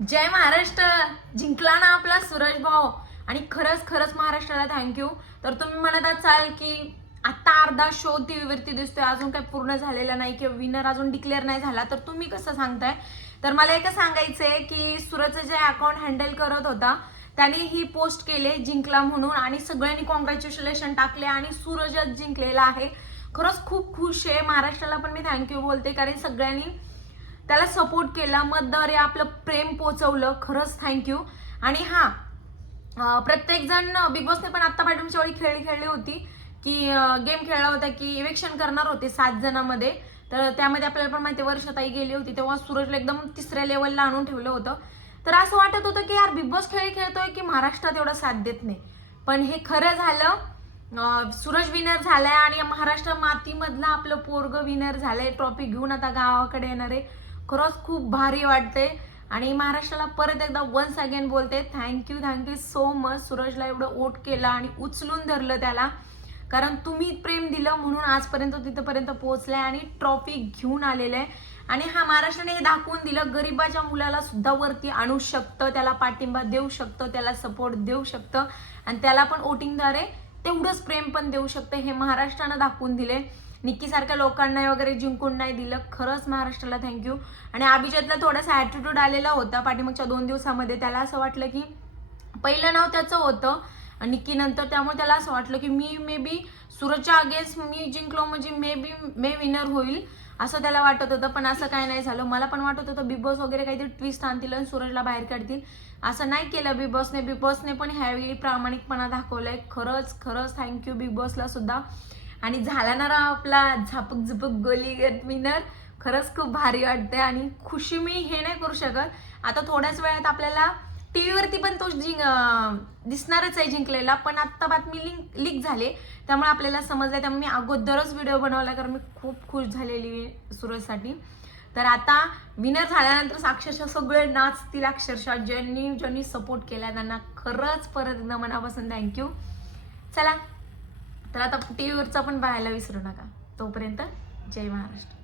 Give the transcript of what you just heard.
जय महाराष्ट्र. जिंकला ना आपला सूरज भाऊ. आणि खरंच खरंच महाराष्ट्राला थँक्यू तर तुम्ही म्हणत असाल की आता अर्धा शो टीव्हीवरती दिसतोय. अजून काही पूर्ण झालेला नाही किंवा विनर अजून डिक्लेअर नाही झाला. तर तुम्ही कसं सांगताय? तर मला एकच सांगायचंय की सूरजचं जे अकाउंट हँडल करत होता त्याने ही पोस्ट केले जिंकला म्हणून. आणि सगळ्यांनी कॉंग्रॅच्युलेशन टाकले आणि सूरजच जिंकलेला आहे. खरंच खूप खुश आहे. महाराष्ट्राला पण मी थँक्यू बोलते कारण सगळ्यांनी त्याला सपोर्ट केला मतदारे आपलं प्रेम पोचवलं. खरंच थँक्यू आणि हा प्रत्येकजण बिग बॉसने पण आत्ता मॅडमच्या वेळी खेळी खेळली होती की गेम खेळला होता की इलेक्शन करणार होते सात जणांमध्ये. तर त्यामध्ये आपल्याला पण माहिती आहे, वर्षाताई गेली होती तेव्हा सूरजला एकदम तिसऱ्या लेवलला आणून ठेवलं होतं. तर असं वाटत होतं की यार बिग बॉस खेळ खेळतोय की महाराष्ट्रात एवढा साथ देत नाही. पण हे खरं झालं सूरज विनर झालाय आणि महाराष्ट्र मातीमधलं आपलं पोरग विनर झालंय. ट्रॉफी घेऊन आता गावाकडे येणार. आहे खरंच खूप भारी वाटते. आणि महाराष्ट्राला परत एकदा वन्स अगेन बोलते. Thank you thank you so much सूरजला एवढं ओट केलं आणि उचलून धरलं त्याला. कारण तुम्ही प्रेम दिलं म्हणून आजपर्यंत तिथंपर्यंत तिथपर्यंत आहे आणि ट्रॉफी घेऊन आलेलं आहे आणि हा महाराष्ट्राने हे दाखवून दिलं गरिबाच्या मुलाला सुद्धा वरती आणू शकतं त्याला पाठिंबा देऊ शकतं त्याला सपोर्ट देऊ शकतं. आणि त्याला पण वोटिंगद्वारे तेवढंच प्रेम पण देऊ शकते. हे महाराष्ट्रानं दाखवून दिले. निक्कीसारख्या लोकांना वगैरे जिंकून नाही दिलं. खरंच महाराष्ट्राला थँक्यू आणि अभिजितला थोडासा ॲटिट्यूड आलेला होता. पाठीमागच्या दोन दिवसामध्ये त्याला असं वाटलं की पहिलं नाव त्याचं होतं आणि निक्की नंतर त्यामुळे त्याला असं वाटलं की मी मे बी सूरजच्या अगेन्स्ट मी जिंकलो. म्हणजे मे बी मे विनर होईल. असं त्याला वाटत होतं पण असं काय नाही झालं. मला पण वाटत होतं बिग बॉस वगैरे काहीतरी ट्विस्ट आणतील आणि सूरजला बाहेर काढतील. असं नाही केलं बिग बॉसने. बिग बॉसने पण ह्यावेळी प्रामाणिकपणा दाखवलाय. खरंच खरंच थँक्यू बिग बॉसला सुद्धा. आणि झाला ना राव आपला झापक झुपक गोली विनर खरंच खूप भारी वाटते आणि खुशी मी हे नाही करू शकत. आता थोड्याच वेळात आपल्याला टीव्हीवरती पण तो जिंक दिसणारच आहे जिंकलेला पण आत्ता बातमी लिंक लीक झाले. त्यामुळे आपल्याला समजलं त्यामुळे मी अगोदरच व्हिडिओ बनवला कारण मी खूप खुश झालेली सुरजसाठी. सूरजसाठी तर आता विनर झाल्यानंतर अक्षरशः सगळे नाचतील अक्षरशः. ज्यांनी ज्यांनी सपोर्ट केला त्यांना खरंच परत एकदा मनापासून थँक्यू चला. तर आता टी व्हीवरचा पण पाहायला विसरू नका. तोपर्यंत जय महाराष्ट्र.